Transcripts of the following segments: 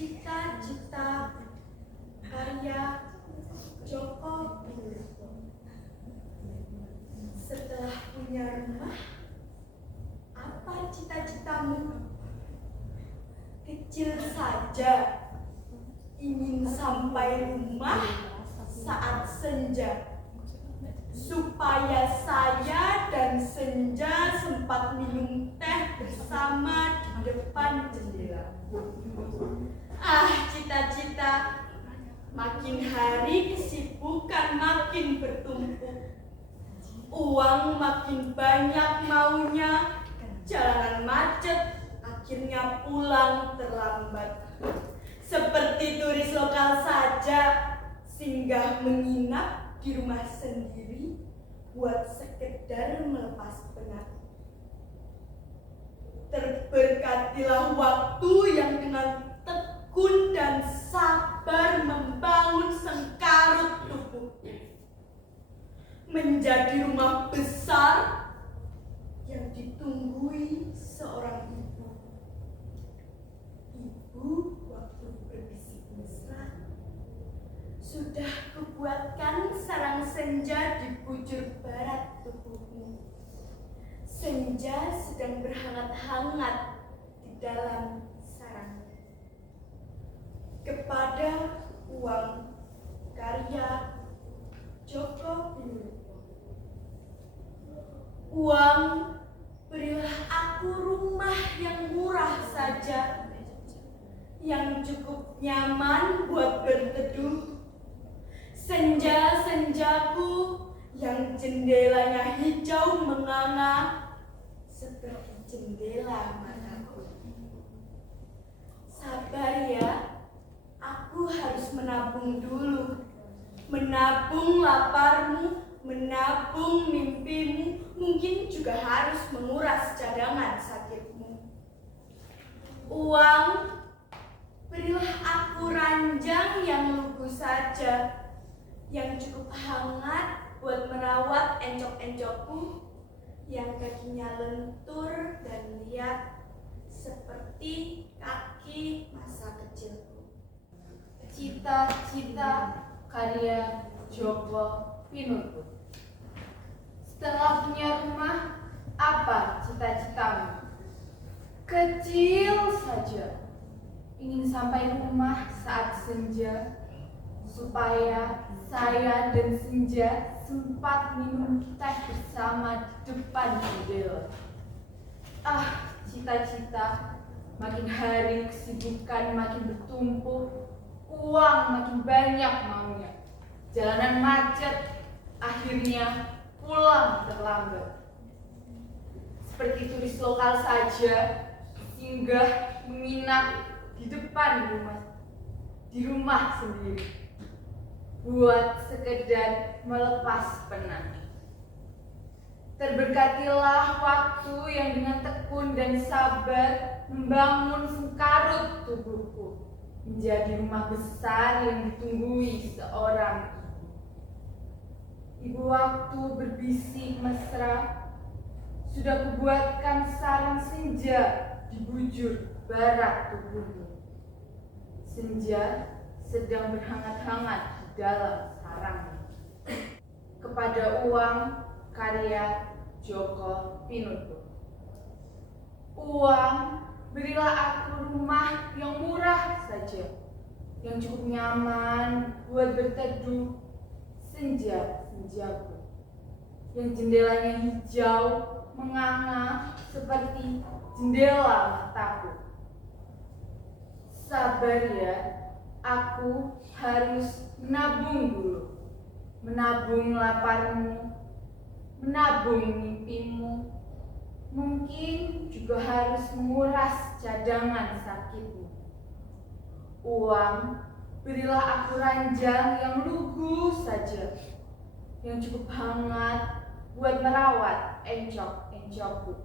Cita-cita karya Joko Pinurbo. Setelah punya rumah, apa cita-citamu? Kecil saja, ingin sampai rumah saat senja, supaya saya dan Senja sempat minum teh bersama di depan jendela. Ah, cita-cita, makin hari kesibukan makin bertumpuk, uang makin banyak maunya, jalanan macet, akhirnya pulang terlambat. Seperti turis lokal saja, singgah menginap di rumah sendiri buat sekedar melepas penat. Terberkatilah waktu yang dengan tekun dan sabar membangun sengkarut tubuh, menjadi rumah besar yang ditunggui seorang ibu. Ibu waktu berbisik mesra, sudah kubuatkan sarang senja di bujur barat tubuhmu. Senja sedang berhangat-hangat di dalam sarangnya. Kepada uang karya Joko Pinurbo. Uang, berilah aku rumah yang murah saja, yang cukup nyaman buat berteduh. Senja-senjaku yang jendelanya hijau menganga seperti jendela mataku. Sabar ya, aku harus menabung dulu. Menabung laparmu, menabung mimpimu, mungkin juga harus menguras cadangan sakitmu. Uang, berilah aku ranjang yang lugu saja, yang cukup hangat buat merawat encok-encokku, yang kakinya lentur dan liat seperti kaki masa kecilku. Cita-cita karya Joko Pinurbo. Setelah punya rumah, apa cita-citamu? Kecil saja, ingin sampai rumah saat senja, supaya saya dan Senja sempat minum teh bersama di depan jendela. Ah, cita-cita, makin hari kesibukan makin bertumpuk, uang makin banyak maunya, jalanan macet, akhirnya pulang terlambat. Seperti turis lokal saja, singgah menginap di depan di rumah sendiri, buat sekedar melepas penat. Terberkatilah waktu yang dengan tekun dan sabar membangun sengkarut tubuhku, menjadi rumah besar yang ditunggui seorang ibu. Ibu waktu berbisik mesra, sudah kubuatkan sarang senja di bujur barat tubuhmu. Senja sedang berhangat-hangat dalam sarangnya. Kepada uang karya Joko Pinurbo. Uang, berilah aku rumah yang murah saja, yang cukup nyaman buat berteduh. Senja-senjaku, yang jendelanya hijau menganga seperti jendela mataku. Sabar ya, aku harus menabung dulu. Menabung laparmu, menabung mimpimu, mungkin juga harus menguras cadangan sakitmu. Uang, berilah aku ranjang yang lugu saja, yang cukup hangat buat merawat encok-encokku,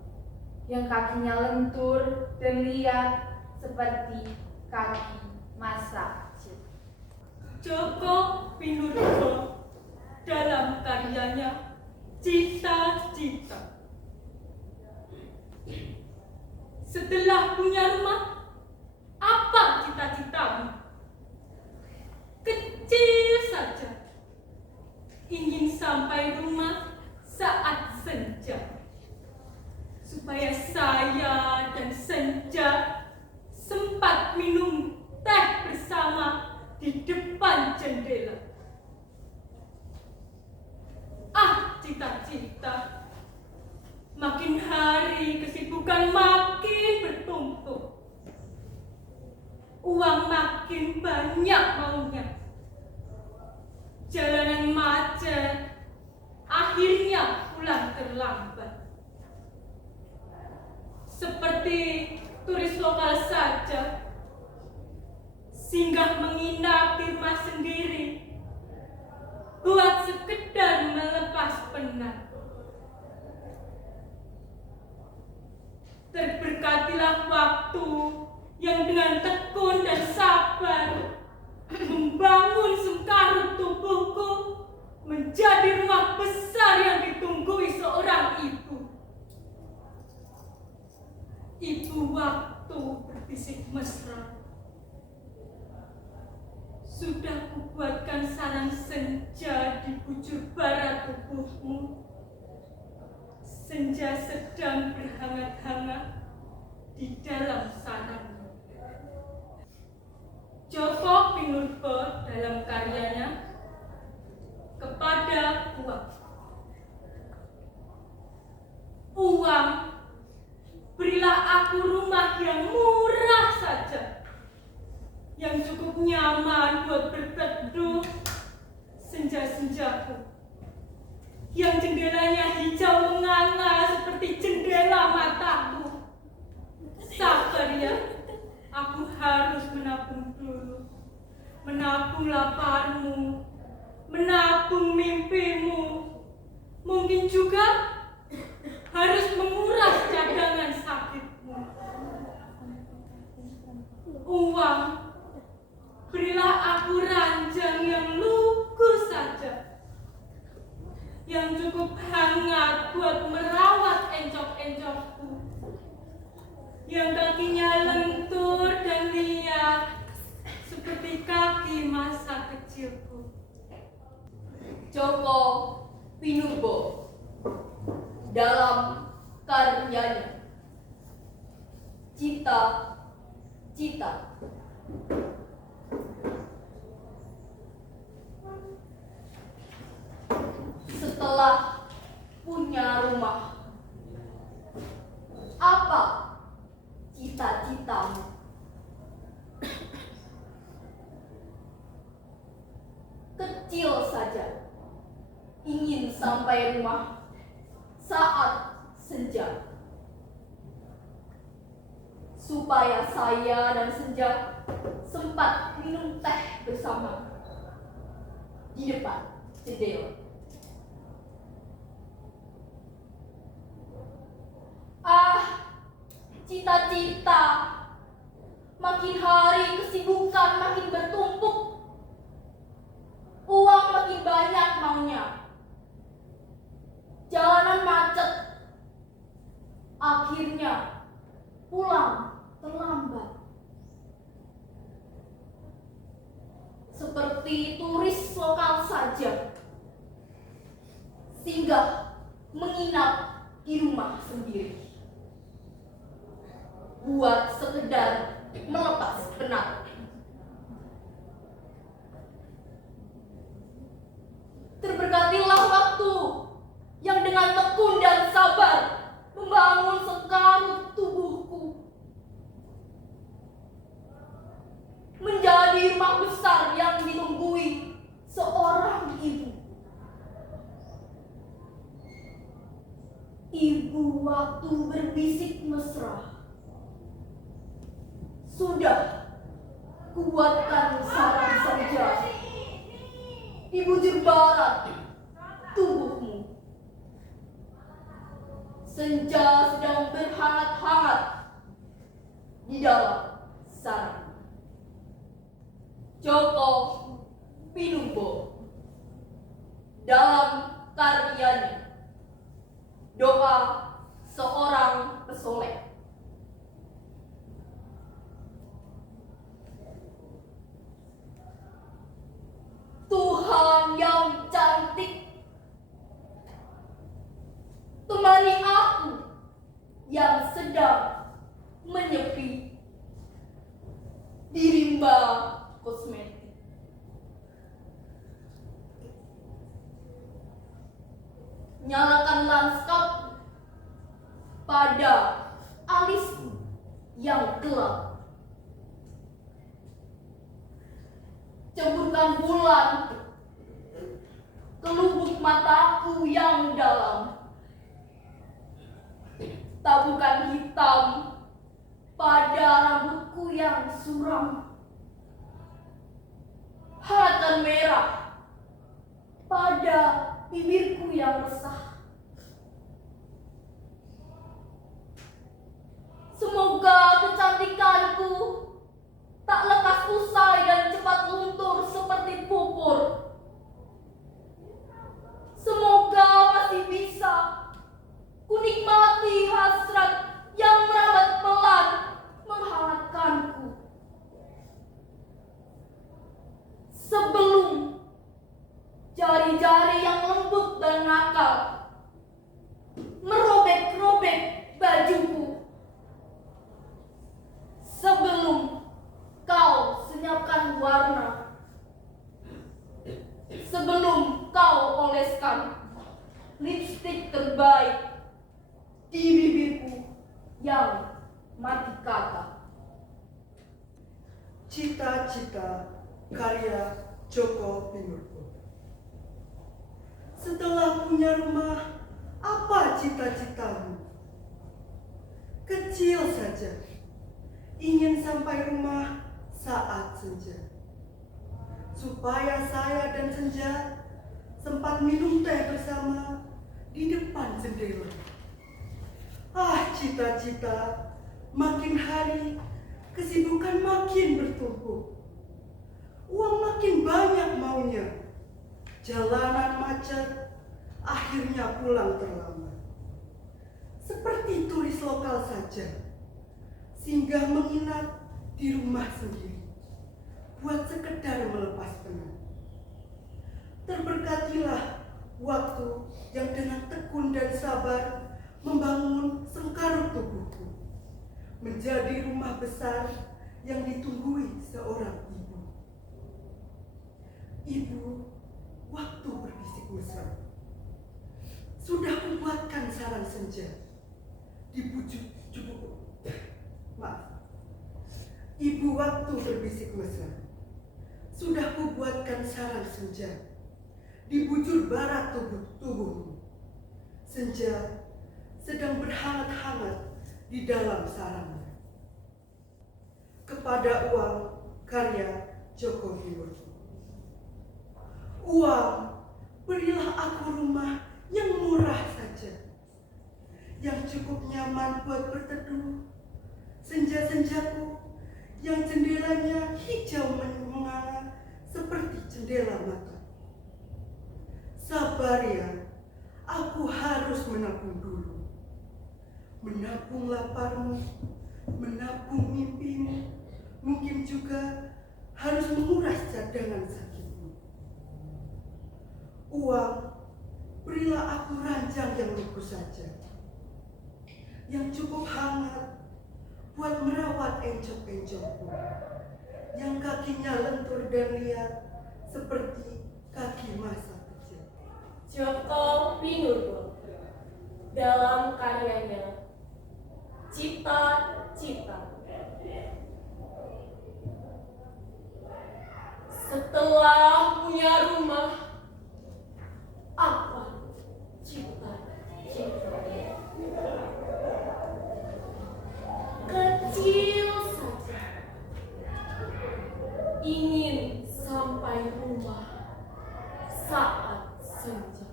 yang kakinya lentur dan liat seperti kaki masa kecil. Joko Pinurbo dalam karyanya Cita-cita. Setelah punya rumah, apa cita-citamu? sampai rumah saat senja, supaya saya dan Senja sempat minum teh bersama di depan jendela. Ah, cita-cita. Makin hari kesibukan makin bertumpuk. Uang makin banyak maunya. Jalanan macet, akhirnya pulang terlambat. Seperti turis lokal saja, singgah menginap di rumah sendiri, buat sekedar melepas penat. Terberkatilah waktu yang dengan tekun dan sabar membangun sengkarut tubuhku menjadi rumah besar yang ditunggui seorang ibu. Ibu waktu berbisik mesra. Sudah kubuatkan sarang senja di bujur barat tubuhmu. Senja sedang berhangat-hangat di dalam sarangmu. Joko Pinurbo dalam karyanya Kepada Uang. Uang, berilah aku rumah yang murah saja, yang cukup nyaman buat berteduh senja-senjaku, yang jendelanya hijau menganga seperti jendela mataku. Sabar ya, aku harus menabung dulu, menabung laparmu, menabung mimpimu, mungkin juga harus menguras cadangan sakitmu. Uang, berilah aku ranjang yang lugu saja, yang cukup hangat buat merawat encok-encokku, yang kakinya lentur dan liat seperti kaki masa kecilku. Joko Pinurbo dalam karyanya Cita-Cita. Setelah punya rumah, apa cita-citamu? Kecil saja, ingin sampai rumah saat senja, supaya saya dan Senja sempat minum teh bersama di depan jendela. Ah, cita-cita. Makin hari kesibukan makin bertumpuk. Uang makin banyak maunya. Jalanan macet. Akhirnya pulang terlambat. Seperti turis lokal saja. Singgah menginap di rumah sendiri. Buat sekedar melepas penat. Terberkatilah waktu yang dengan tekun dan sabar membangun sengkarut tubuhku menjadi rumah besar yang ditunggui seorang ibu. Ibu waktu berbisik mesra. Sudah kubuatkan sarang senja di bujur barat tubuhmu. Senja sedang berhangat-hangat di dalam sarang. Joko Pinurbo dalam karyanya Doa Seorang Pesoleh. Tuhan yang cantik, limbah kosmetik. Nyalakan lanskap pada alismu yang gelap. Ceburkan bulan ke lubuk mataku yang dalam. Taburkan hitam pada rambutku yang suram. Hangatkan merah pada bibirku yang resah. Semoga kecantikanku tak lekas usai dan cepat luntur seperti pupur. Semoga masih bisa kunikmati hasrat yang merambat pelan menghangatkanku. Sebelum jari-jari yang lembut dan nakal merobek-robek bajuku. Sebelum kau senyapkan warna. Sebelum kau oleskan lipstik terbaik di bibirku yang mati kata. Cita-cita karya Joko Pinurbo. Setelah punya rumah, apa cita-citamu? Kecil saja, ingin sampai rumah saat senja, supaya saya dan Senja sempat minum teh bersama di depan jendela. Ah, cita-cita, makin hari kesibukan makin bertumpuk. Uang makin banyak maunya. Jalanan macet, akhirnya pulang terlambat. Seperti turis lokal saja, singgah menginap di rumah sendiri, buat sekedar melepas penat. Terberkatilah waktu yang dengan tekun dan sabar membangun sengkarut tubuhku, menjadi rumah besar yang ditunggui seorang ibu. Ibu, waktu berbisik mesra. Sudah kubuatkan sarang senja di bujuk jubuk. Maaf. Ibu, waktu berbisik mesra. Sudah kubuatkan sarang senja di bujur barat tubuhmu. Senja sedang berhangat-hangat di dalam sarangnya. Kepada uang, karya Joko Pinurbo. Uang, berilah aku rumah yang murah saja, yang cukup nyaman buat berteduh. Senja-senjaku yang jendelanya hijau menganga seperti jendela mata. Sabar ya, aku harus menabung dulu. Menabung laparmu, menabung mimpimu, mungkin juga harus menguras cadangan sakitmu. Uang, berilah aku ranjang yang lugu saja, yang cukup hangat buat merawat encok-encokku, yang kakinya lentur dan liat seperti kaki masa kecil. Joko Pinurbo dalam karyanya Cita-cita. Setelah punya rumah, apa cita-cita? Kecil saja, ingin sampai rumah saat senja,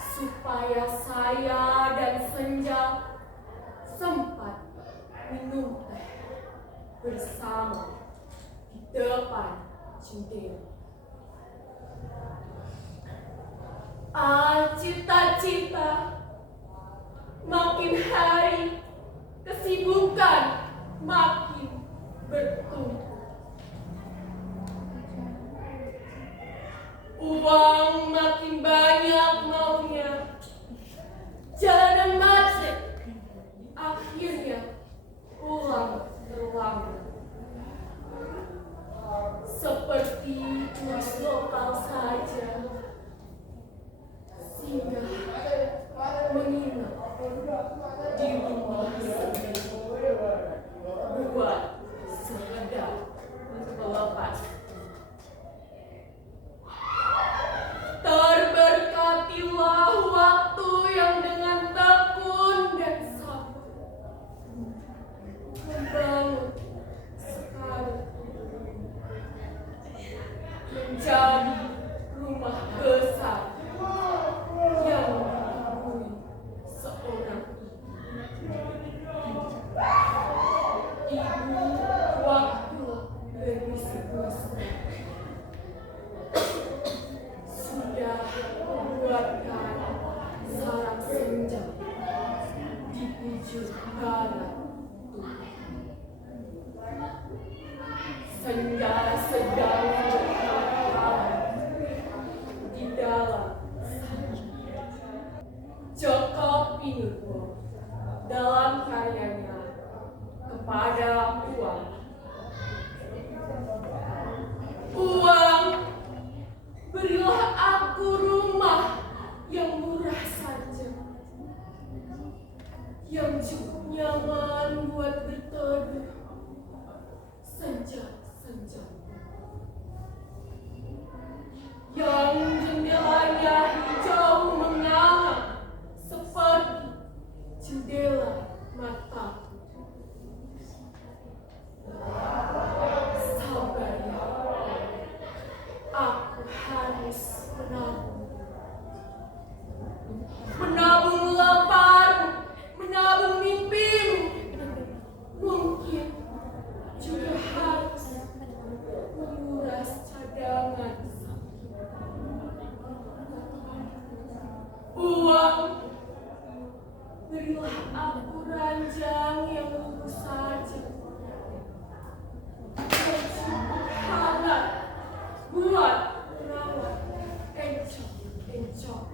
supaya saya dan Senja sempat minum teh bersama di depan jendela. Ah, cita-cita, makin hari kesibukan makin bertumpuk. Uang makin banyak maunya, jalanan macet, akhirnya pulang terlambat. di rumah sendiri, buat sekedar melepas. Terberkatilah waktu yang dengan tekun dan sabar membangun sekarang menjadi rumah besar yang dipenuhi seorang ibu. Waktu berbisik sudah membuatkan sarang senja di ujung barat. Senja sedang berkelana di dalam sana. Joko Pinurbo dalam karyanya Kepada Uang. Uang, berilah aku rumah yang murah saja, yang cukup nyaman buat berteduh senja-senja, yang jendelanya hijau menganga seperti jendela mataku. Sabar ya, aku harus menabung laparmu, menabung mimpimu, mungkin juga harus menguras cadangan. Uang, berilah aku ranjang yang lurus saja, yang cukup hangat buat merawat encok-encok,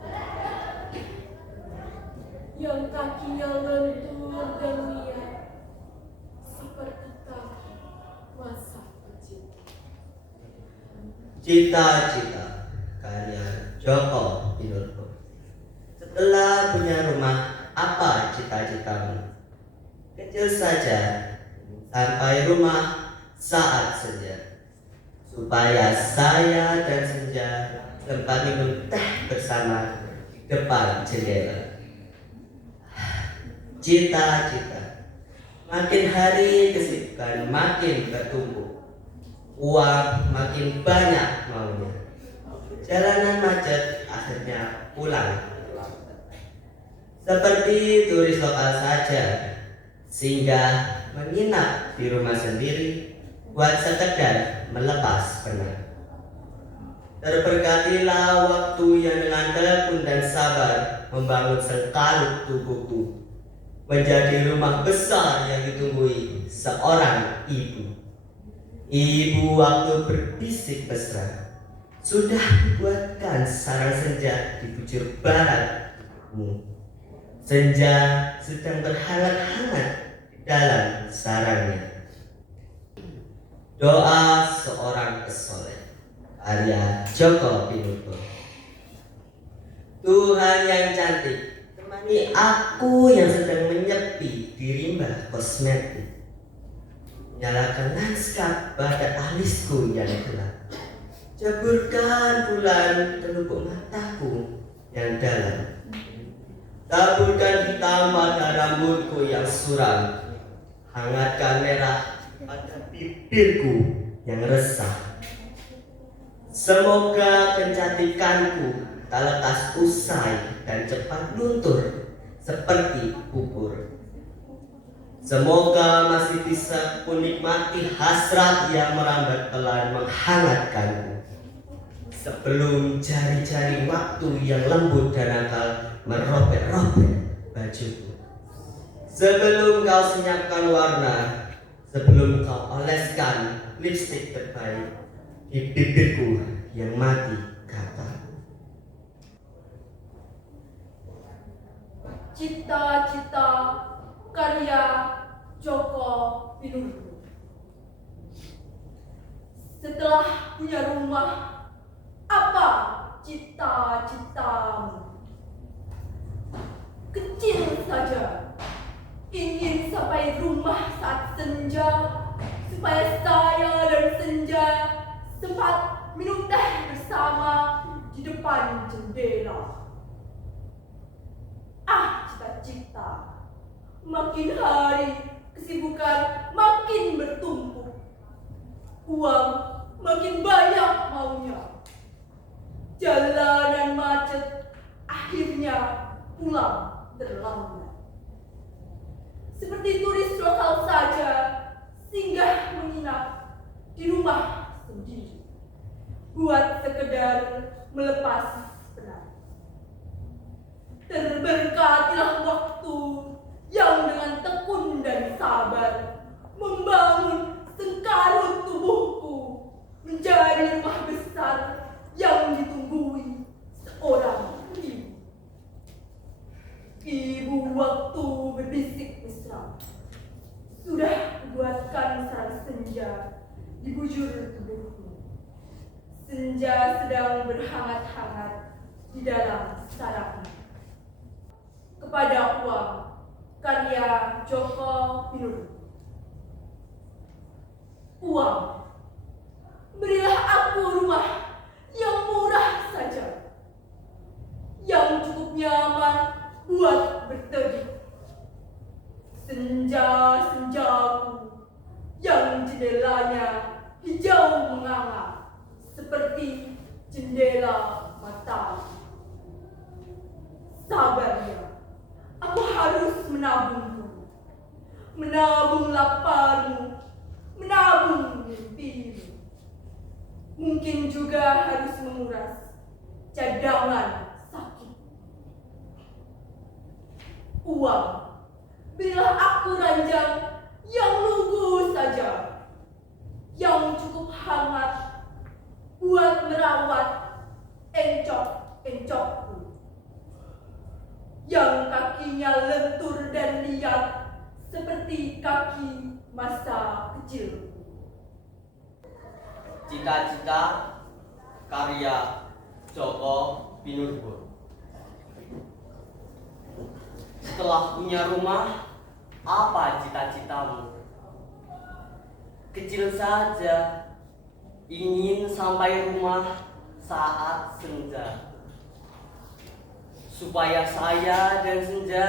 yang kakinya lentur dan liar seperti kaki masa kecil. Cita-cita karya Joko Pinurbo. Setelah punya rumah, apa cita-citamu? Kecil saja, sampai rumah saat senja, supaya saya dan Senja sempat minum teh bersama di depan jendela. Cita-cita, makin hari kesibukan makin bertumbuh, uang makin banyak maunya. Jalanan macet, akhirnya pulang. Seperti turis lokal saja, singgah menginap di rumah sendiri buat sekedar melepas penat. Terberkatilah waktu yang dengan tekun dan sabar membangun sengkarut tubuhku menjadi rumah besar yang ditunggui seorang ibu. Ibu waktu berbisik mesra, sudah dibuatkan sarang senja di bujur baratmu. Senja sedang berhangat-hangat di dalam sarangnya. Doa seorang pesoleh, karya Joko Pinurbo. Tuhan yang cantik, temani aku yang sedang menyepi di rimba kosmetik. Nyalakan lanskap pada alisku yang gelap. Jeburkan bulan ke lubuk mataku yang dalam. Taburkan hitam pada rambutku yang suram. Hangatkan merah pada bibirku yang resah. Semoga kecantikanku tak lekas usai dan cepat luntur seperti bubur. Semoga masih bisa kunikmati hasrat yang merambat pelan menghangatkanku, sebelum jari-jari waktu yang lembut dan nakal merobek-robek bajuku. Sebelum kau senyapkan warna, sebelum kau oleskan lipstik terbaik di bibirku yang mati kata. Cita-cita karya Joko Pinurbo. Setelah punya rumah, apa cita-citamu? Kecil saja ingin sampai rumah saat senja, supaya saya dan senja sempat minum teh bersama di depan jendela. Ah, cita-cita. Makin hari kesibukan makin bertumpuk. Uang makin banyak maunya. Jalanan macet, akhirnya pulang terlambat. Seperti turis lokal saja, singgah menginap di rumah sendiri, buat sekedar melepas penat. Terberkatilah waktu yang dengan tekun dan sabar membangun sengkarut tubuhku menjadi rumah besar yang ditunggui seorang ibu. Ibu waktu berbisik mesra, sudah kubuatkan sarang senja di bujur tubuhmu. Senja sedang berhangat-hangat di dalam sarafmu. Kepada uang, karya Joko Pinurbo. Uang, berilah aku rumah yang murah saja, yang cukup nyaman buat berteduh. Senja-senjaku yang jendelanya hijau menganga seperti jendela mata. Sabarnya, aku harus menabungmu, menabung laparmu, menabung mimpimu. Mungkin juga harus menguras cadangan sakit. Uang, berilah aku ranjang yang lugu saja, yang cukup hangat buat merawat encok-encokku, yang kakinya lentur dan liat seperti kaki masa kecilku. Cita-cita karya Joko Pinurbo. Setelah punya rumah, apa cita-citamu? Kecil saja, ingin sampai rumah saat senja, supaya saya dan senja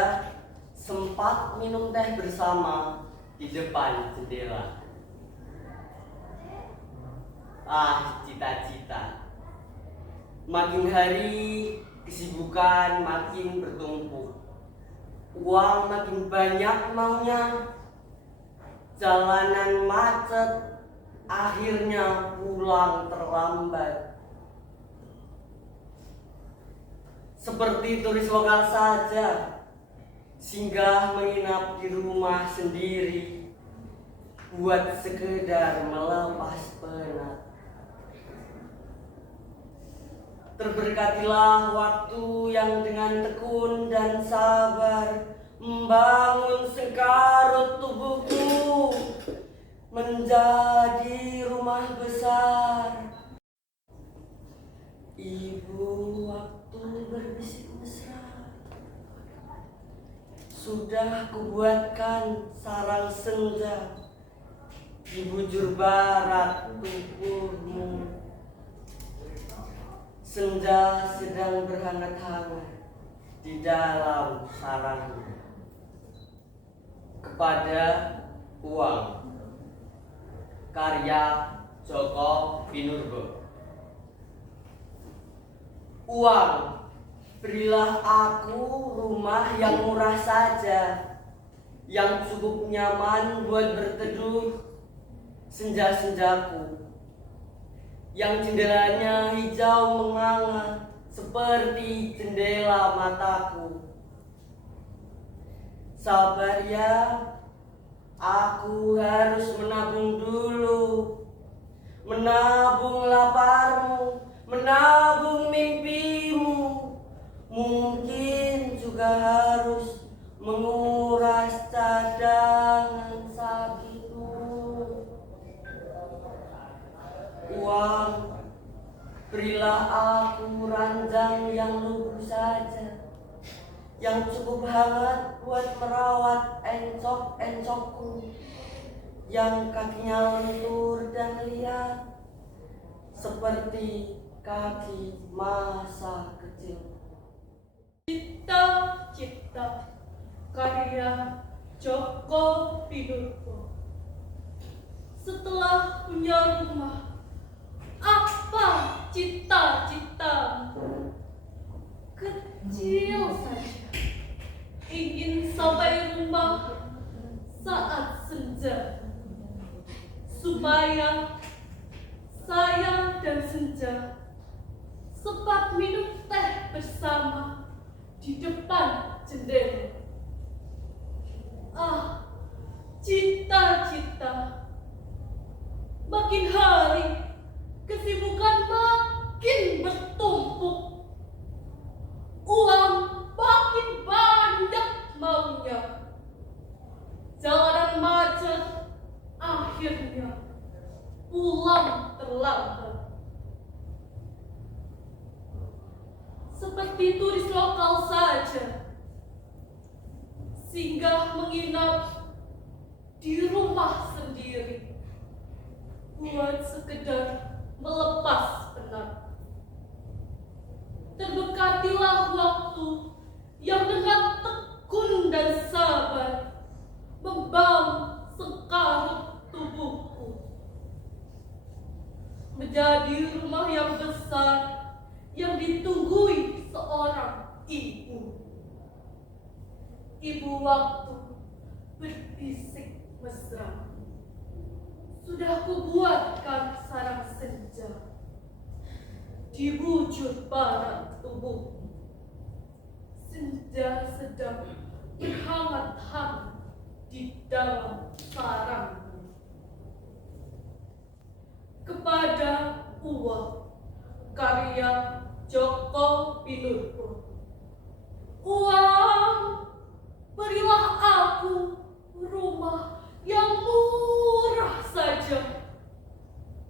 sempat minum teh bersama di depan jendela. Ah, cita-cita. Makin hari kesibukan makin bertumpuk. Uang makin banyak maunya. Jalanan macet, akhirnya pulang terlambat. Seperti turis lokal saja, singgah menginap di rumah sendiri, buat sekedar melepas penat. Terberkatilah waktu yang dengan tekun dan sabar membangun sengkarut tubuhku menjadi rumah besar. Ibu waktu berbisik mesra, sudah kubuatkan sarang senja di bujur barat tubuhmu. Senja sedang berhangat-hangat di dalam sarangmu. Kepada uang, karya Joko Pinurbo. Uang, berilah aku rumah yang murah saja, yang cukup nyaman buat berteduh senja-senjaku, yang jendelanya hijau menganga seperti jendela mataku. Sabar ya, aku harus menabung dulu, menabung laparmu, menabung mimpimu. Mungkin juga harus menguras cadangan sakitmu. Uang, berilah aku ranjang yang lugu saja, yang cukup hangat buat merawat encok-encokku yang kakinya lentur dan liat seperti kaki masa kecil. Cipta-cipta karya Joko Pinurbo. Setelah punya rumah, apa cita-citamu? Kecil saja, ingin sampai rumah saat senja, supaya saya dan senja sempat minum teh bersama di depan jendela. Ah, cita-cita. Makin hari kesibukan makin bertumpuk. Uang makin banyak maunya. Jalanan macet, akhirnya pulang terlambat. Seperti turis lokal saja, singgah menginap di rumah sendiri buat sekedar melepas penat. Terbekatilah waktu yang dengan tekun dan sabar membangun sekarang tubuhku menjadi rumah yang besar yang ditunggui seorang ibu. Ibu waktu berbisik mesra. Sudah kubuatkan sarang senja di bujur barat tubuh. Senja sedang berhangat-hangat di dalam sarangmu. Kepada uang karya Joko Pinurbo. Uang, berilah aku rumah yang murah saja,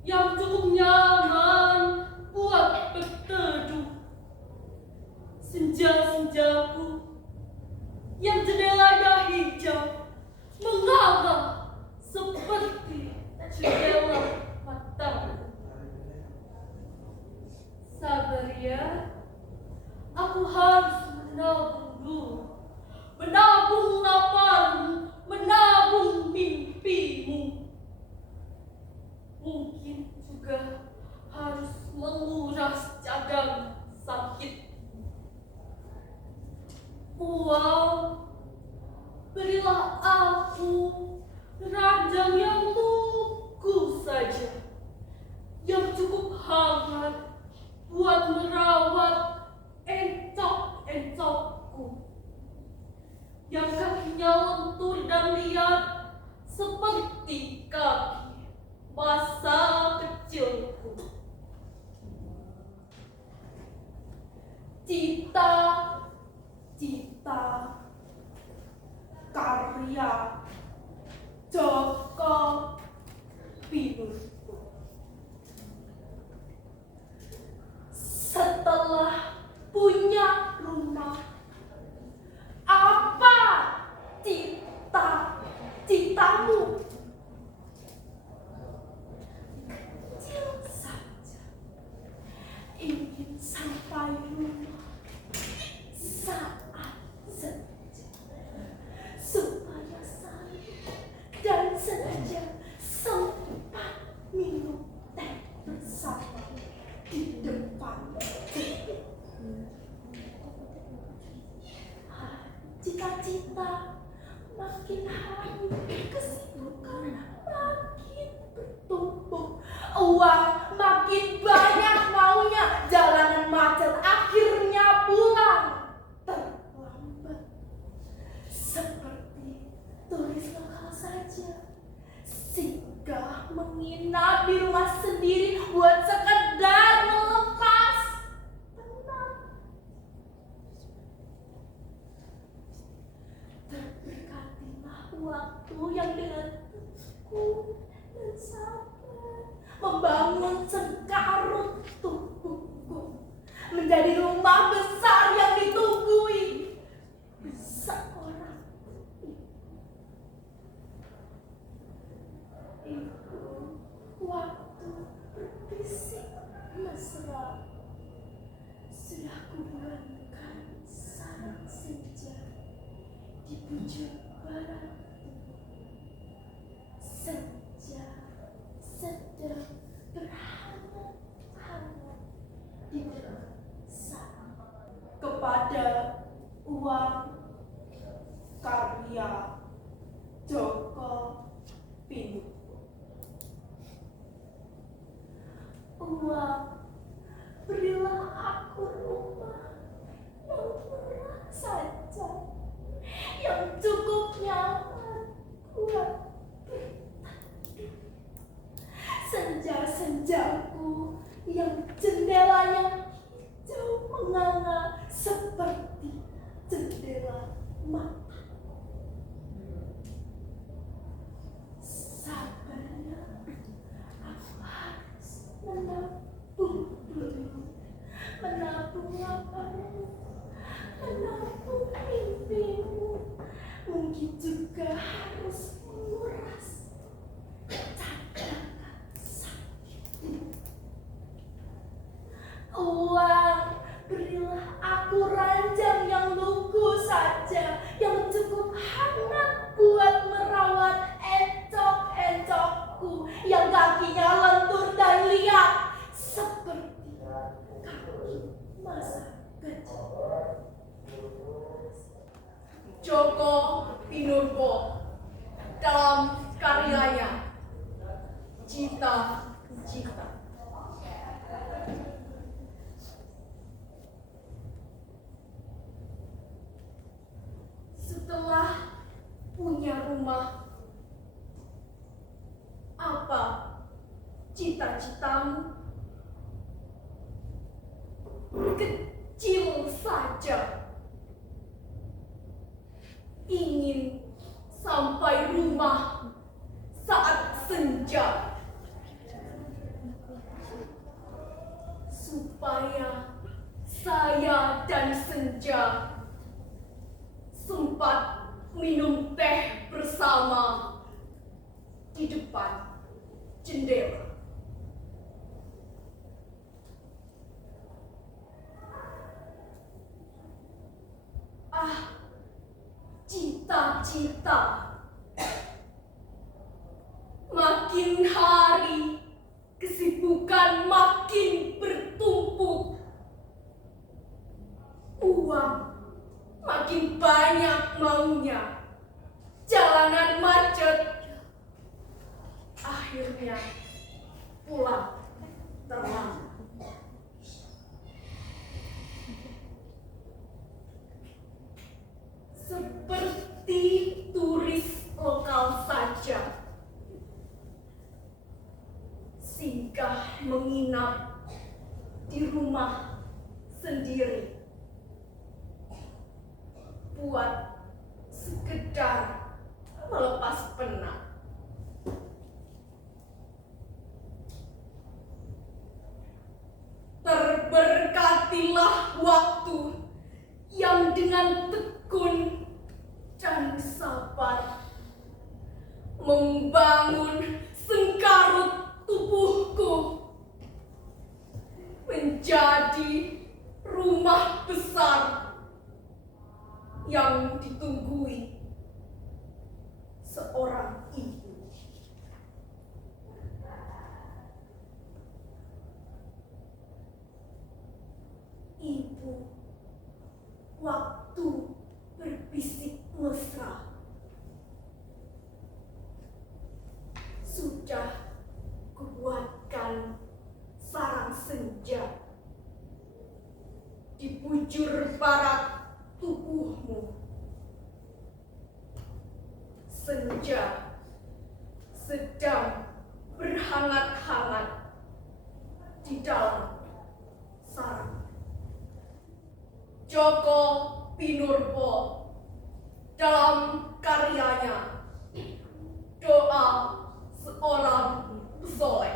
yang cukup nyaman buat berteduh. Senja-senjaku yang jendelanya hijau menganga seperti jendela matamu. Sabar ya, aku harus menabung dulu. Menabung laparmu, menabung mimpimu. Mungkin juga harus menguras cadangan sakit. Uang, berilah aku ranjang yang lugu saja, yang cukup hangat buat merawat encok-encokku yang kakinya lentur dan liat seperti kaki masa kecilku. Cita-cita karya Joko Pinurbo. Setelah punya rumah, apa cita-citamu? Kecil saja, ingin sampai rumah saat senja, supaya saya dan senja sempat minum teh bersama di depan. Cita-cita makin hari kesibukan makin bertumpuk. Uang makin banyak maunya. Jalanan macet akhirnya pulang terlambat. Seperti turis lokal saja, singgah menginap di rumah sendiri buat sekedar melepas penat. Terberkatilah waktu yang dengan tekun dan sabar membangun sekarut tubuhku menjadi rumah besar yang ditunggui bujur barat. Senja sedang berhangat-hangat di dekat sana. Kepada uang karya Joko Pinurbo. Uang, berilah aku rumah yang murah saja, yang cukup nyaman buat berteduh. Senja-senjaku yang jendelanya hijau menganga seperti jendela mata. Sabarnya aku harus menabung dulu, menabung laparmu, menabung mimpimu. Mungkin juga harus menguras cadangan sakitmu. Uang, berilah aku ranjang yang lugu saja, yang cukup hangat buat merawat encok-encokku yang kakinya lentur dan liat seperti kaki masa kecil. Joko Pinurbo dalam karyanya Cita-Cita. Setelah punya rumah, apa cita-citamu? Kecil saja. Ingin sampai rumah saat senja, supaya saya dan senja sempat minum teh bersama di depan jendela. Ah, cita-cita. Makin hari kesibukan makin bertumpuk. Uang makin banyak maunya. Jalanan macet. Akhirnya pulang terlambat. Seperti turis lokal saja, singgah menginap di rumah sendiri buat sekedar melepas penat. Terberkatilah waktu yang dengan tekun dan sabar membangun sengkarut tubuhku menjadi rumah besar yang ditunggui seorang ibu. Ibu waktu berbisik mesra sudah kubuatkan sarang senja di bujur barat tubuhmu. Senja sedang berhangat-hangat di dalam sarang. Joko Pinurbo dalam karyanya Doa Seorang Pesoleh.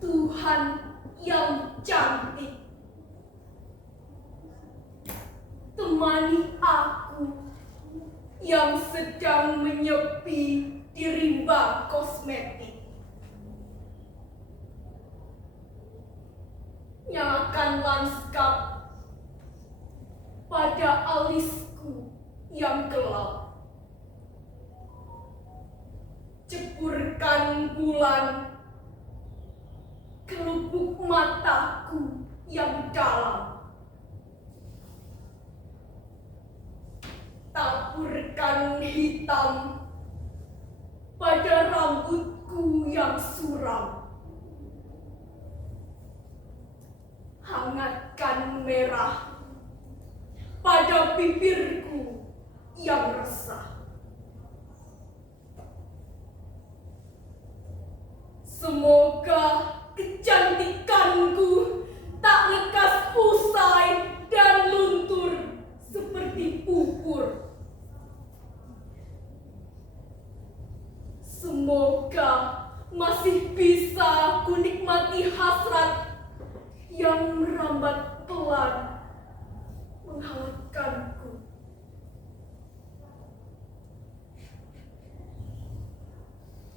Tuhan yang cantik, temani aku yang sedang menyepi di rimba kosmetik. menyilaukan lanskap pada alisku yang gelap. Ceburkan bulan ke lubuk mataku yang dalam. Taburkan hitam pada rambutku yang suram. Hangatkan merah pada bibirku yang resah. Semoga kecantikanku tak lekas usai dan luntur seperti pupur. Semoga masih bisa kunikmati hasrat yang merambat pelan menghangatkanku.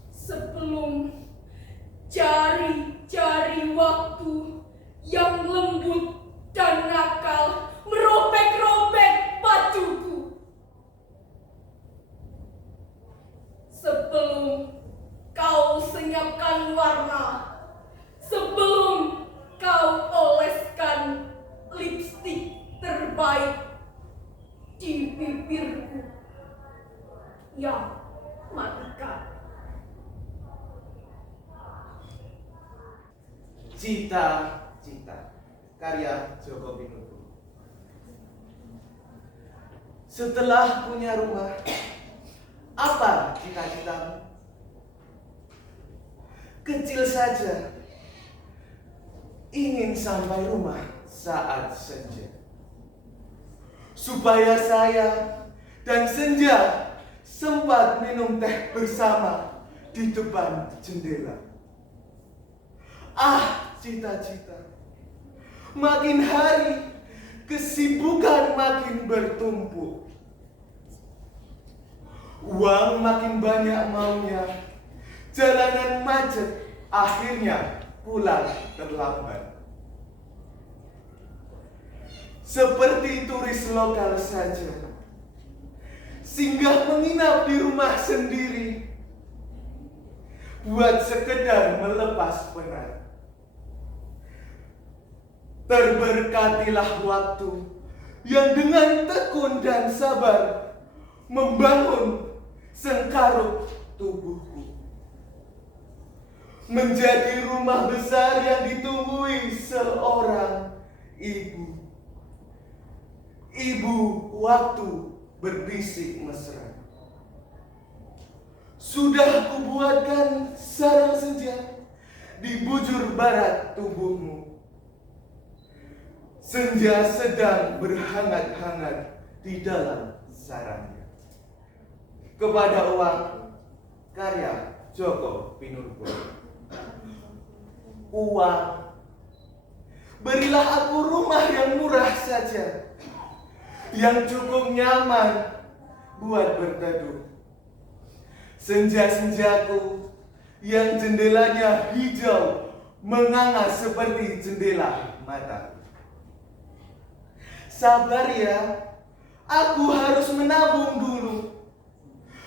Sebelum jari-jari waktu yang lembut dan nakal merobek-robek bajuku. Sebelum kau senyapkan warna, sebelum kau oleskan lipstik terbaik di bibirku yang matikan. Cita-cita karya Joko Pinurbo. Setelah punya rumah, apa cita-citamu? Kecil saja, ingin sampai rumah saat senja, supaya saya dan Senja sempat minum teh bersama di depan jendela. Ah, cita-cita. Makin hari, kesibukan makin bertumpuk. Uang makin banyak maunya. Jalanan macet, akhirnya pulang terlambat. Seperti turis lokal saja, singgah menginap di rumah sendiri, buat sekedar melepas penat. Terberkatilah waktu yang dengan tekun dan sabar membangun sengkarut tubuhku, menjadi rumah besar yang ditunggui seorang ibu. Ibu waktu berbisik mesra. Sudah kubuatkan sarang senja di bujur barat tubuhmu. Senja sedang berhangat-hangat di dalam sarangnya. Kepada uang, karya Joko Pinurbo. Uang, berilah aku rumah yang murah saja, yang cukup nyaman buat berteduh. Senja-senjaku yang jendelanya hijau menganga seperti jendela mata. Sabar ya, aku harus menabung dulu.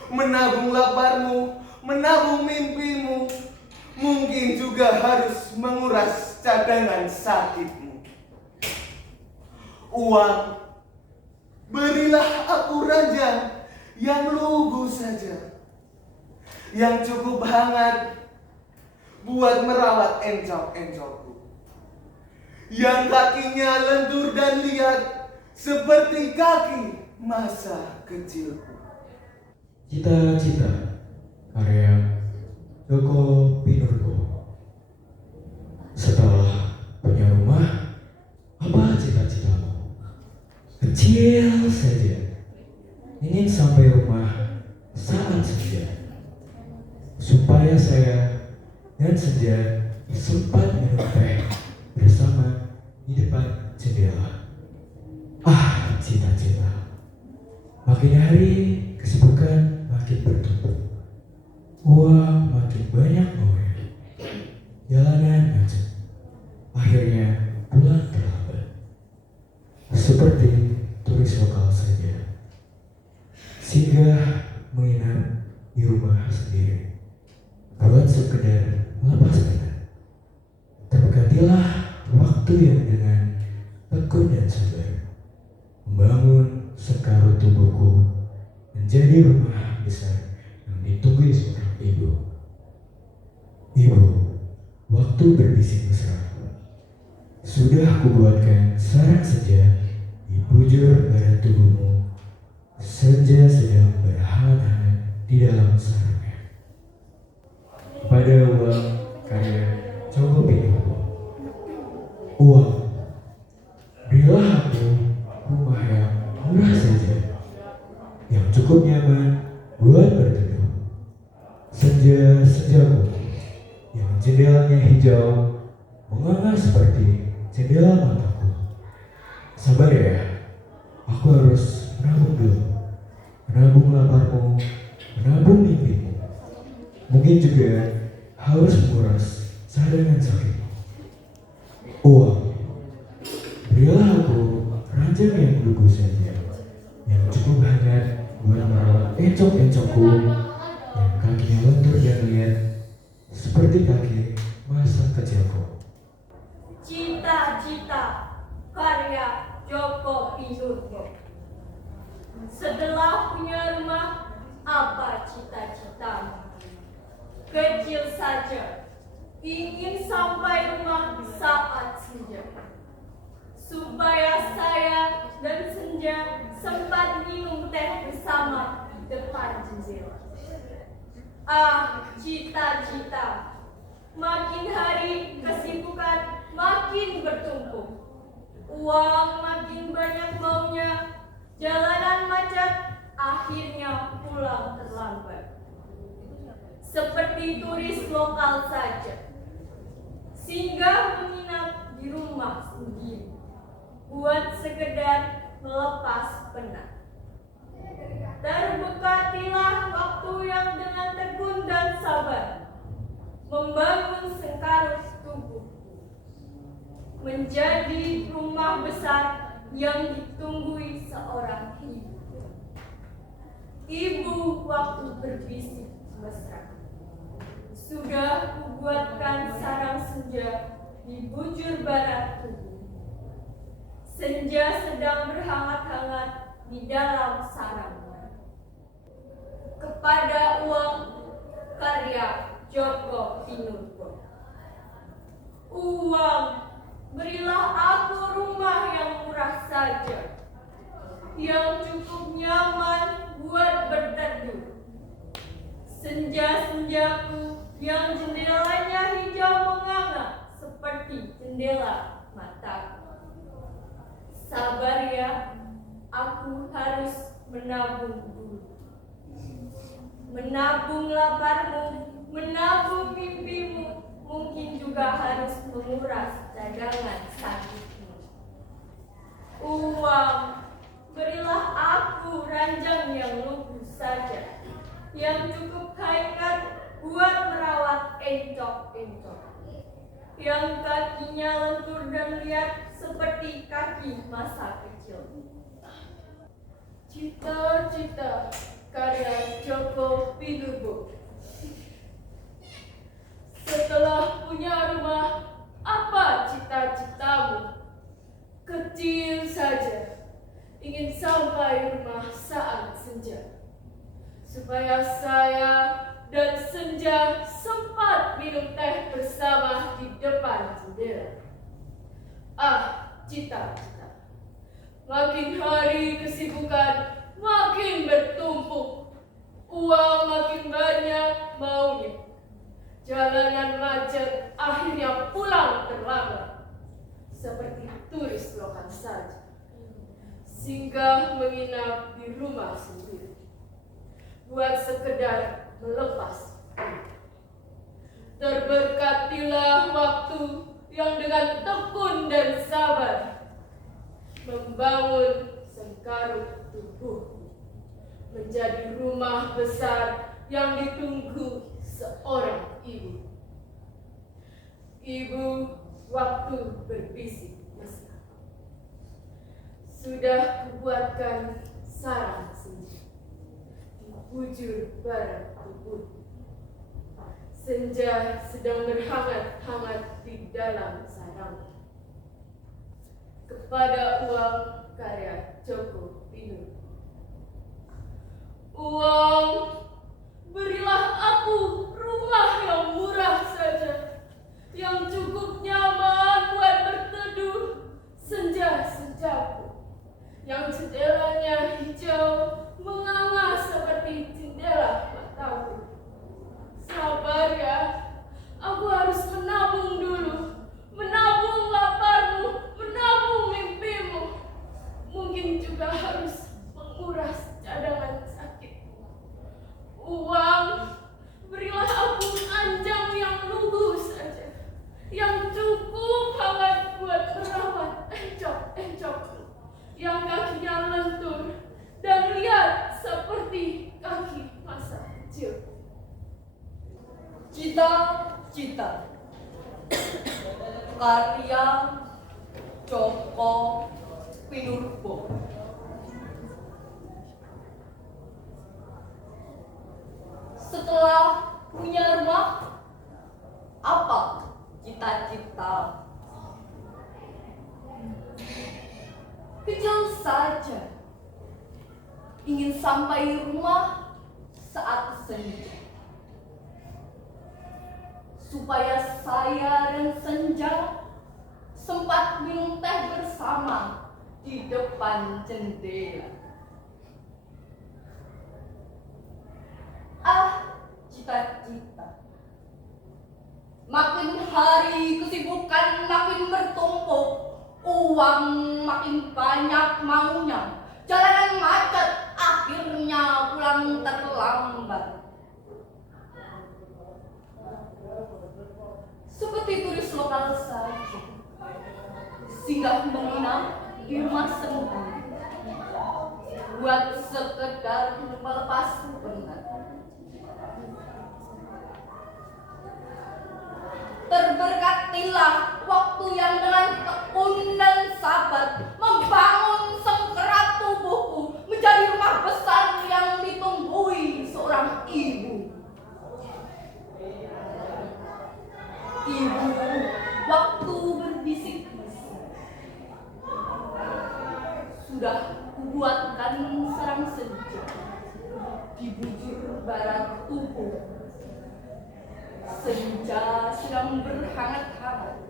Menabung laparmu, menabung mimpimu. Mungkin juga harus menguras cadangan sakitmu. Uang, berilah aku ranjang yang lugu saja, yang cukup hangat buat merawat encok-encokku, yang kakinya lentur dan liat seperti kaki masa kecilku. Cita-cita karya Joko Pinurbo. Setelah punya rumah, apa cita-citamu? Kecil saja, ingin sampai rumah saat senja, supaya saya dan Senja sempat minum teh bersama di depan jendela. Ah, cita-cita. Makin hari kesibukan makin bertumpuk. Uang makin banyak maunya. Jalanan macet. Akhirnya pulang terlambat. seperti turis lokal saja. Singgah menginap di rumah sendiri buat sekedar melepas penat. Terberkatilah waktu yang dengan tekun dan sabar membangun sekarut tubuhku menjadi rumah besar yang ditunggui seorang ibu. Ibu, waktu berbisik mesra. Sudah aku buatkan sarang senja di bujur badan tubuhmu. Senja sedang berhangat di dalam sarangnya. Pada uang karya Joko Pinurbo. Uang, berilah aku rumah yang murah saja, yang cukup nyaman buat berteduh. Senja-senjaku yang jendelanya hijau menganga seperti jendela mataku. Sabar ya, aku harus menabung dulu. Menabung laparmu, menabung mimpimu. Mungkin juga harus menguras cadangan sakitmu. Uang, berilah aku ranjang yang lugu saja, yang cukup hangat buat merawat encok-encokku yang kakinya lentur dan liat seperti kaki masa kecilku. Cita-cita karya Joko Pinurbo. Setelah punya rumah, apa cita-citamu? Kecil saja, ingin sampai rumah saat senja, supaya saya dan senja sempat minum teh bersama di depan jendela. Ah, cita-cita. Makin hari kesibukan makin bertumpuk. Uang makin banyak maunya. Jalanan macet, akhirnya pulang terlambat. Seperti turis lokal saja. Singgah menginap di rumah sendiri. Buat sekedar melepas penat. Terbekatilah waktu yang dengan tekun dan sabar membangun sengkarut tubuhku menjadi rumah besar yang ditunggui seorang ibu. Ibu waktu berbisik mesra. Sudah kubuatkan sarang senja di bujur barat tubuh. Senja sedang berhangat-hangat di dalam sarangnya. Kepada uang karya Joko Pinurbo. Uang, berilah aku rumah yang murah saja, yang cukup nyaman buat berteduh. Senja-senjaku yang jendelanya hijau menganga seperti jendela mataku. Sabar ya, aku harus menabung dulu. Menabung laparmu, menabung mimpimu, mungkin juga harus menguras cadangan sakitmu. Uang, berilah aku ranjang yang lugu saja, yang cukup hangat buat merawat encok-encok, yang kakinya lentur dan liat seperti kaki masa kecil. Cita-cita karya Joko Pinurbo. Setelah punya rumah, apa cita-citamu? Kecil saja, ingin sampai rumah saat senja, supaya saya dan senja sempat minum teh bersama di depan jendela. Ah, cita-cita. Makin hari kesibukan makin bertumpuk. Uang makin banyak maunya. Jalanan macet, akhirnya pulang terlambat. Seperti turis lokal saja. Singgah menginap di rumah sendiri. Buat sekedar melepas. Terberkatilah waktu yang dengan tekun dan sabar membangun sengkarut tubuh menjadi rumah besar yang ditunggu seorang ibu. Ibu waktu berbisik mesra. sudah kubuatkan sarang senja di bujur barat tubuh. Senja sedang berhangat-hangat di dalam sarang. Kepada uang karya Joko Pinurbo. Uang, berilah aku rumah yang murah saja, yang cukup nyaman buat berteduh senja-senjaku, yang jendelanya hijau menganga seperti jendela mataku. Sabar ya, aku harus menabung dulu, menabung laparmu, menabung mimpimu. Mungkin juga harus menguras cadangan sakitmu. Uang, berilah aku anjang yang lugu saja, yang cukup hangat buat merawat encok-encokku, yang kakinya lentur dan lihat seperti kaki masa kecil. Cita-cita. Karya Joko Pinurbo. Setelah punya rumah, apa cita-cita? Kecil saja, ingin sampai rumah saat senja, supaya saya dan senja sempat minum teh bersama di depan jendela. Cita-cita. Makin hari kesibukan makin bertumpuk, uang makin banyak maunya, jalanan macet, akhirnya pulang terlambat. Seperti turis lokal saja, singgah menginap di rumah sendiri, buat sekedar melepas penat. Terberkatilah waktu yang dengan tekun dan sabar membangun sengkerat tubuhku menjadi rumah besar yang ditunggui seorang ibu. Ibu waktu berbisik-bisik, sudah kubuatkan sarang senja di bujur barat tubuh. Senja sedang berhangat-hangat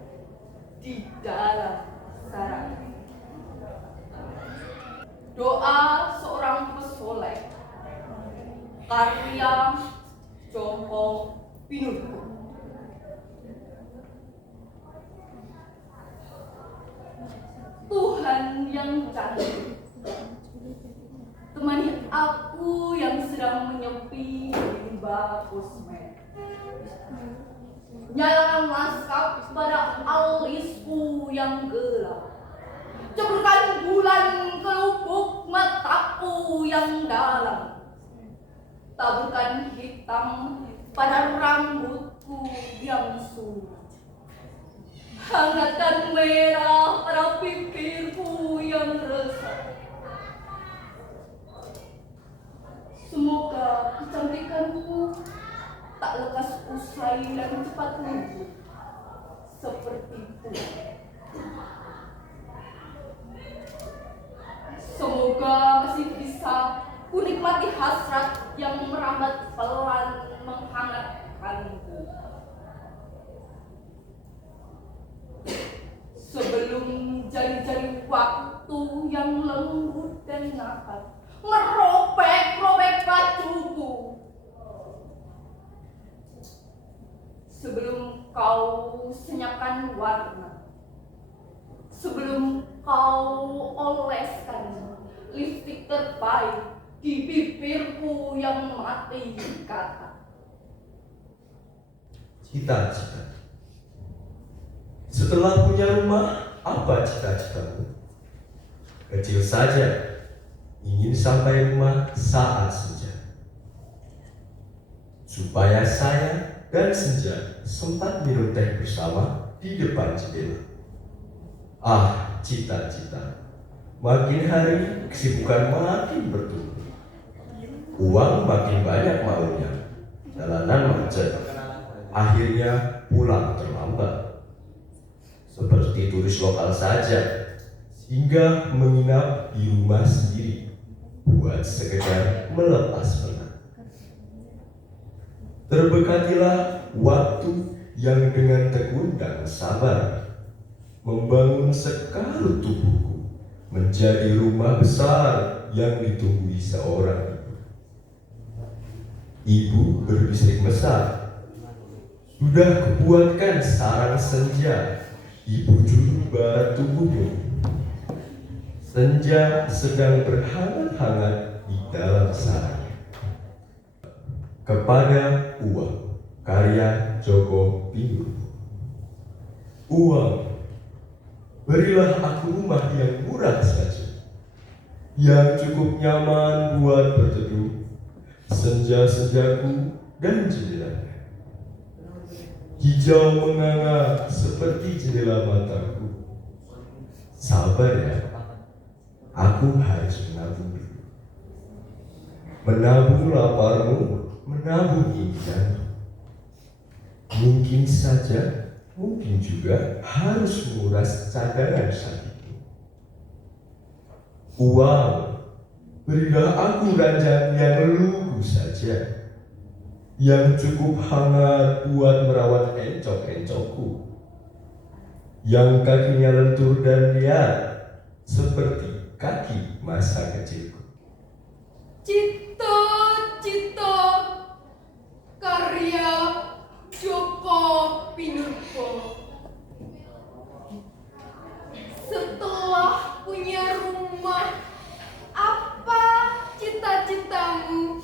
di dalam sarang. Doa seorang pesoleh. Karya Joko Pinurbo. Tuhan yang cantik, temani aku yang sedang menyepi di bak kosmet. Nyalakan laskap pada alisku yang gelap. Ceburkan bulan ke lubuk mataku yang dalam. Taburkan hitam pada rambutku yang sulit. Hangatkan merah pada bibirku yang resah. Semoga kecantikanku tak lekas usai dan cepat luntur seperti itu. Semoga masih bisa kunikmati hasrat yang merambat pelan menghangatkanku. Sebelum jari-jari waktu yang lembut dan nakal merobek-robek bajuku. Sebelum kau senyapkan warna, sebelum kau oleskan lipstik terbaik di bibirku yang mati kata. Cita-cita. Setelah punya rumah, apa cita-citamu? Kecil saja, ingin sampai rumah saat senja, supaya saya dan senja sempat minum teh bersama di depan jendela. Cita-cita. Makin hari kesibukan makin bertumbuh. Uang makin banyak maunya. Jalanan macet. Akhirnya pulang terlambat. Seperti turis lokal saja, hingga menginap di rumah sendiri buat sekedar melepas penat. Terbekatilah waktu yang dengan tekun dan sabar membangun sekarut tubuhku menjadi rumah besar yang ditunggui seorang ibu. Ibu berbisik mesra, sudah kubuatkan sarang senja di bujur barat tubuhmu. Senja sedang berhangat-hangat di dalam sarang. Kepada uang, karya Joko Pinurbo. Uang, berilah aku rumah yang murah saja, yang cukup nyaman buat berteduh, senja-senjaku dan jendelanya. Hijau menganga seperti jendela mataku. Sabar ya, aku harus menabung dulu. Menabung laparmu, menabung impianmu. Mungkin saja, mungkin juga harus menguras cadangan sakitmu. Uang, berilah aku ranjang yang lugu saja, yang cukup hangat buat merawat encok-encokku, yang kakinya lentur dan liar seperti kaki masa kecilku. Cita-cita karya Joko Pinurbo. Setelah punya rumah, apa cita-citamu?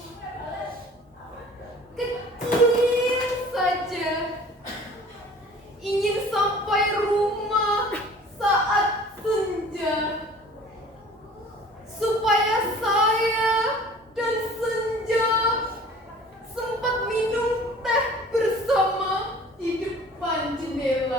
Kecil saja, ingin sampai rumah saat senja, supaya saya dan senja sempat minum teh bersama di depan jendela.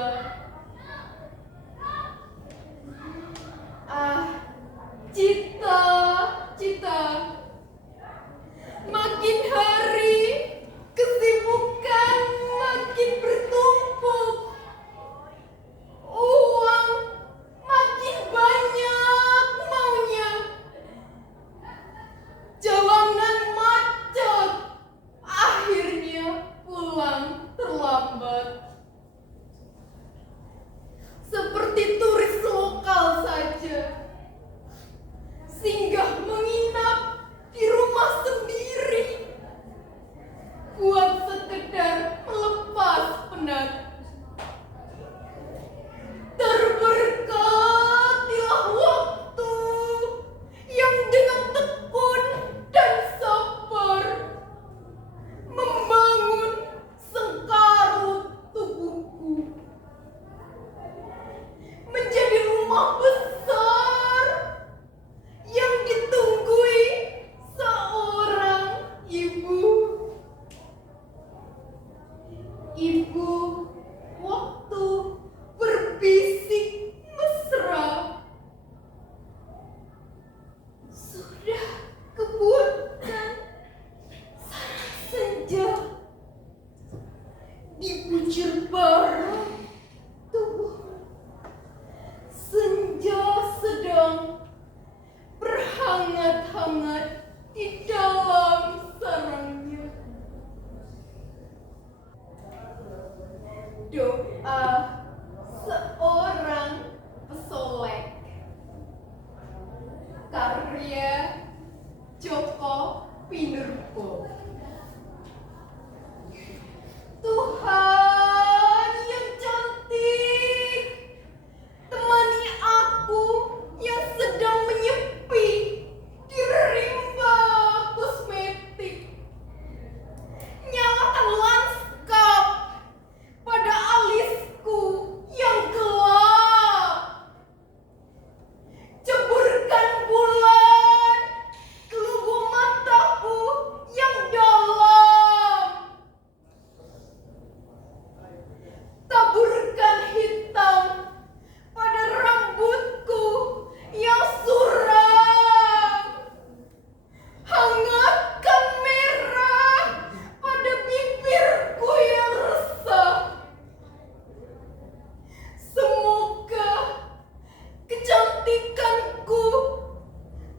mematikanku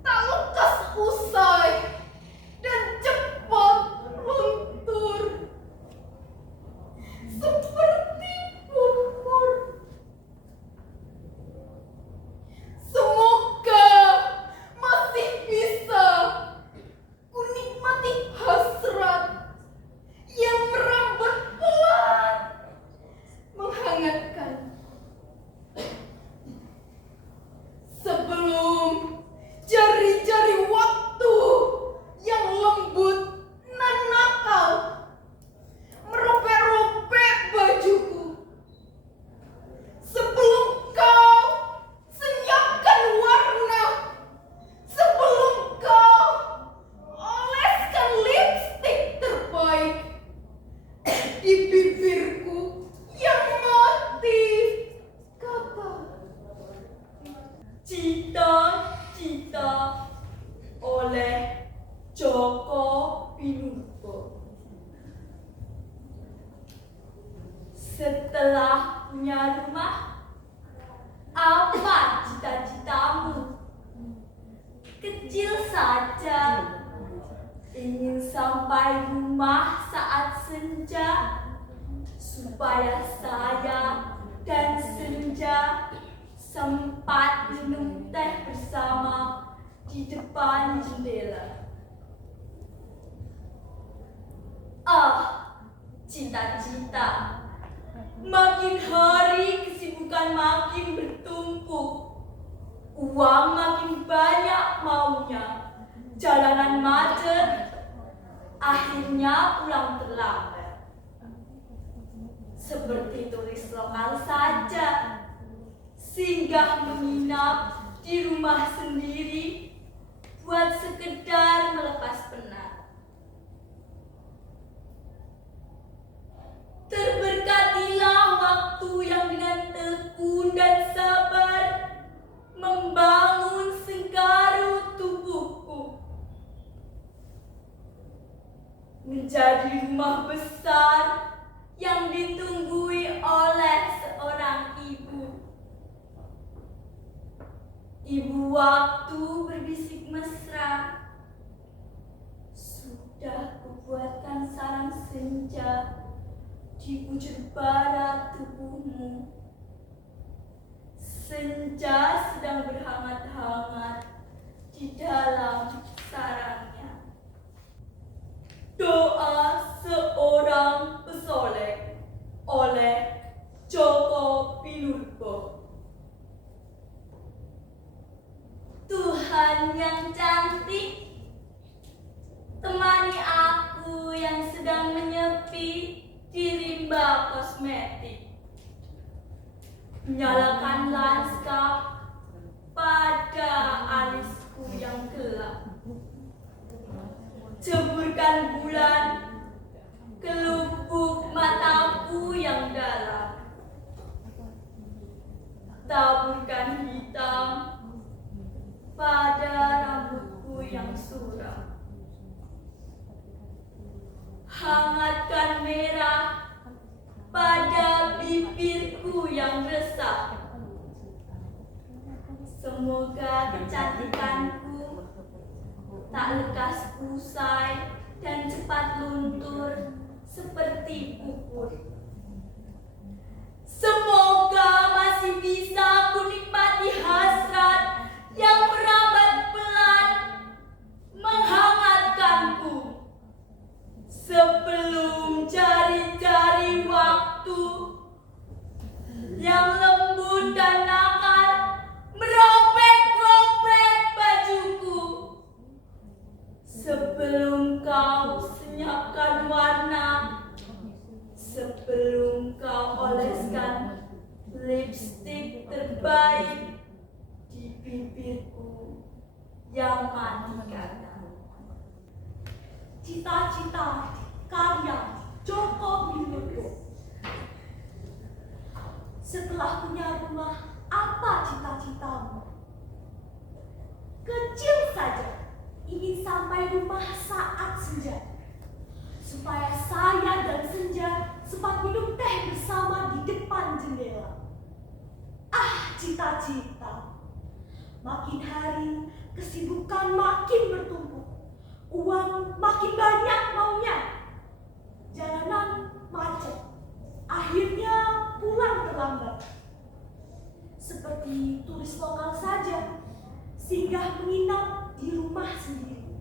tak lekas usai dan cepat luntur seperti pupur. Semoga masih bisa kunikmati hasrat yang merambat pelan, menghangatkan sebelum jari-jari waktu yang lembut dan nakal merobek-robek bajuku. Sebelum kau senyapkan warna, sebelum kau oleskan lipstik terbaik di bibirku yang mati. Kata Cita-Cita oleh Djoko Pinurbo. Setelah punya rumah, apa cita-citamu? Kecil saja, ingin sampai rumah saat senja, supaya saya dan senja sempat minum teh bersama di depan jendela. Cita-cita. Makin hari kesibukan makin bertumpuk. Uang makin banyak maunya. Jalanan macet. Akhirnya pulang terlambat. Seperti turis lokal saja. Singgah menginap di rumah sendiri buat sekedar melepas penat. Terberkatilah waktu yang dengan tekun dan sabar membangun sengkarut tubuhku menjadi rumah besar yang ditunggui oleh seorang ibu. Ibu waktu berbisik mesra, sudah kubuatkan sarang senja di bujur barat tubuhmu. Senja sedang berhangat-hangat di dalam sarangnya. Doa seorang pesolek oleh Djoko Pinurbo. Tuhan yang cantik, temani aku yang sedang menyepi di rimba kosmetik. Nyalakan lanskap pada alisku yang gelap. Ceburkan bulan ke lubuk mataku yang dalam. Taburkan hitam pada rambutku yang suram. Hangatkan merah pada bibirku yang resah. Semoga kecantikanku tak lekas usai dan cepat luntur seperti pupur. Semoga masih bisa kunikmati hasrat yang merambat pelan menghangatkanku sebelum jari-jari waktu yang lembut dan nakal merobek-robek bajuku. Sebelum kau senyapkan warna, sebelum kau oleskan lipstik terbaik di bibirku yang matikan. Cita-cita karya Djoko Pinurbo. Setelah punya rumah, apa cita-citamu? Kecil saja, ingin sampai rumah saat senja, supaya saya dan senja sempat minum teh bersama di depan jendela. Cita-cita. Makin hari, kesibukan makin bertumpuk. Uang makin banyak maunya. Jalanan macet. Akhirnya pulang terlambat. Seperti turis lokal saja, singgah menginap di rumah sendiri.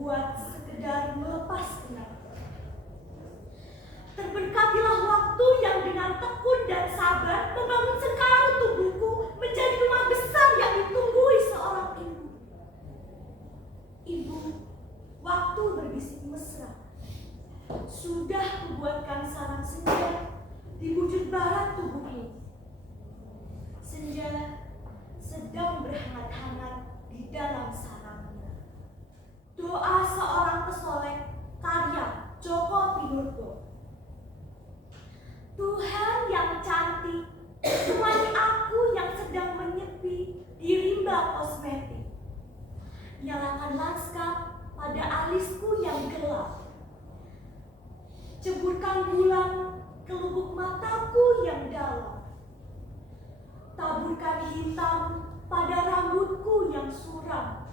Buat sekedar melepas penat. Terberkatilah waktu yang dengan tekun dan sabar membangun sengkarut tubuhku menjadi rumah besar yang ditunggui seorang ibu. Ibu, waktu berbisik mesra. Sudah kubuatkan sarang senja di wujud barat tubuhmu. Senja sedang berhangat-hangat di dalam sarangnya. Doa seorang pesolek karya Joko Pinurbo. Tuhan yang cantik, temani aku yang sedang menyepi di rimba kosmetik. Nyalakan lanskap pada alisku yang gelap. Ceburkan bulan ke lubuk mataku yang dalam. Taburkan hitam pada rambutku yang suram.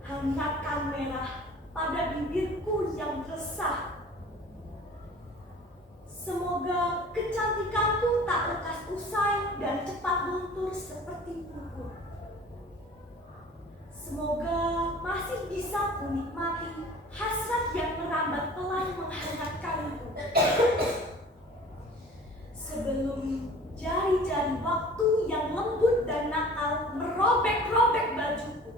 Hangatkan merah pada bibirku yang resah. Semoga kecantikanku tak lekas usai dan cepat luntur seperti gugur. Semoga masih bisa kunikmati hasrat yang merambat pelan menghangatkanku. Sebelum jari-jari waktu yang lembut dan nakal merobek-robek bajuku.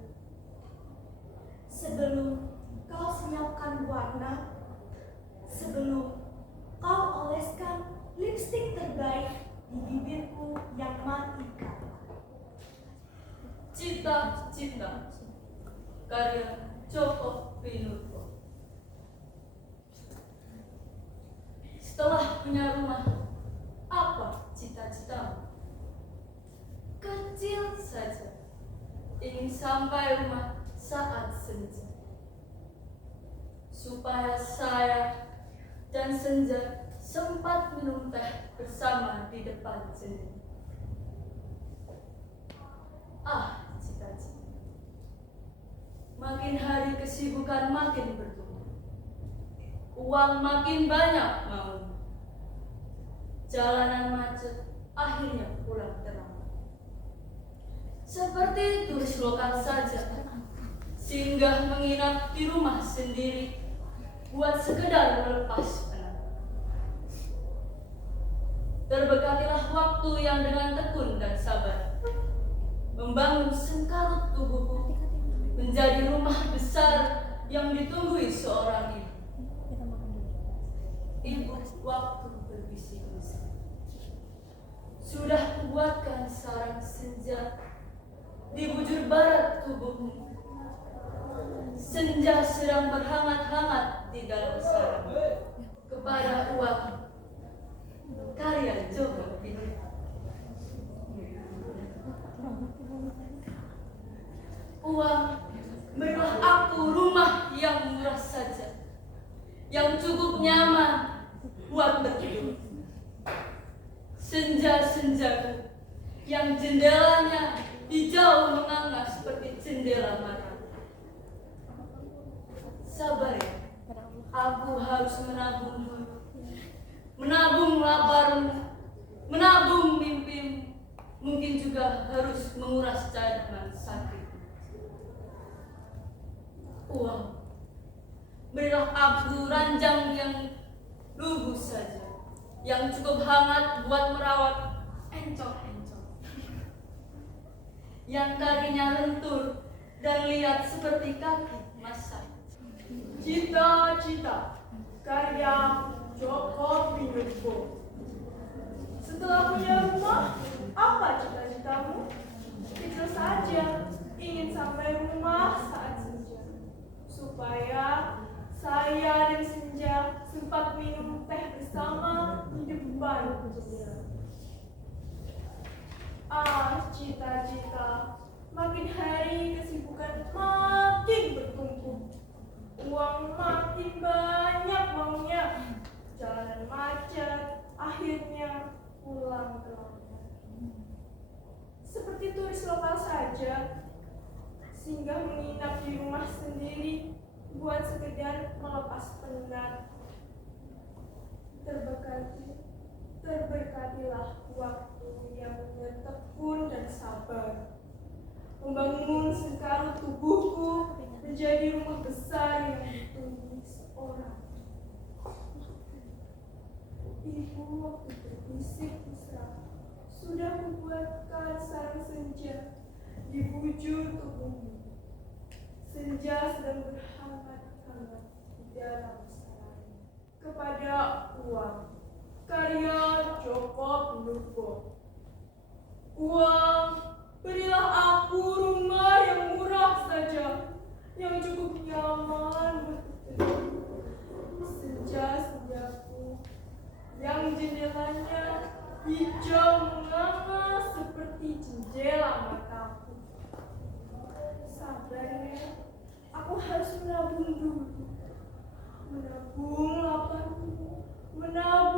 Sebelum kau senyapkan warna. Sebelum kau oleskan lipstik terbaik di bibirku yang mati kala. Cita-cita karya Joko Pinurbo. Setelah punya rumah, apa cita-citamu? Kecil saja, ingin sampai rumah saat senja, supaya saya dan senja sempat minum teh bersama di depan jendela. Ah, cita-cita. Makin hari kesibukan makin bertumbuh. Uang makin banyak mau. Jalanan macet, akhirnya pulang terlambat. Seperti turis lokal saja, singgah menginap di rumah sendiri buat sekedar melepas penat. Terbekatilah waktu yang dengan tekun dan sabar membangun sengkarut tubuhku menjadi rumah besar yang ditunggui seorang ibu. Ibu waktu berbisik-bisik. Sudah kubuatkan sarang senja di bujur barat tubuhmu. Senja sedang berhangat-hangat di dalam sarang. Kepada uang karya Joko Pinurbo. Uang, berilah aku rumah yang murah saja, yang cukup nyaman buat bertidur. Senja-senjaku yang jendelanya hijau menganga seperti jendela mata. Sabar ya, aku harus menabung dulu. Menabung laparmu, menabung mimpimu. Mungkin juga harus menguras cadangan sakit. Uang, berilah aku ranjang yang lugu saja, yang cukup hangat buat merawat encok-encok, yang kakinya lentur dan lihat seperti kaki masak. Cita-cita karya Joko Pinurbo. Setelah punya rumah, apa cita-citamu? Kecil saja, ingin sampai rumah saat senja, supaya saya dan senja sempat minum teh bersama di depan jendela. Ah, cita-cita, makin hari kesibukan makin bertumpuk. Uang makin banyak maunya, jalanan macet, akhirnya pulang terlambat. Seperti turis lokal saja. saja, singgah menginap di rumah sendiri buat sekedar melepas penat. Terberkatilah waktu yang bertekun dan sabar, membangun sengkarut tubuhku menjadi rumah besar yang ditunggui seorang. Ibu waktu berbisik mesra, sudah membuatkan sarang senja di bujur tubuhmu. Senja sedang berhangat-hangat di dalam sarang. Kepada uang, karya Joko Pinurbo. Uang, berilah aku rumah yang murah saja, yang cukup nyaman buat berteduh. Senja-senjaku yang jendelanya hijau menganga seperti jendela mataku. Sabarnya, aku harus menabung dulu. Menabung lapangku, menabung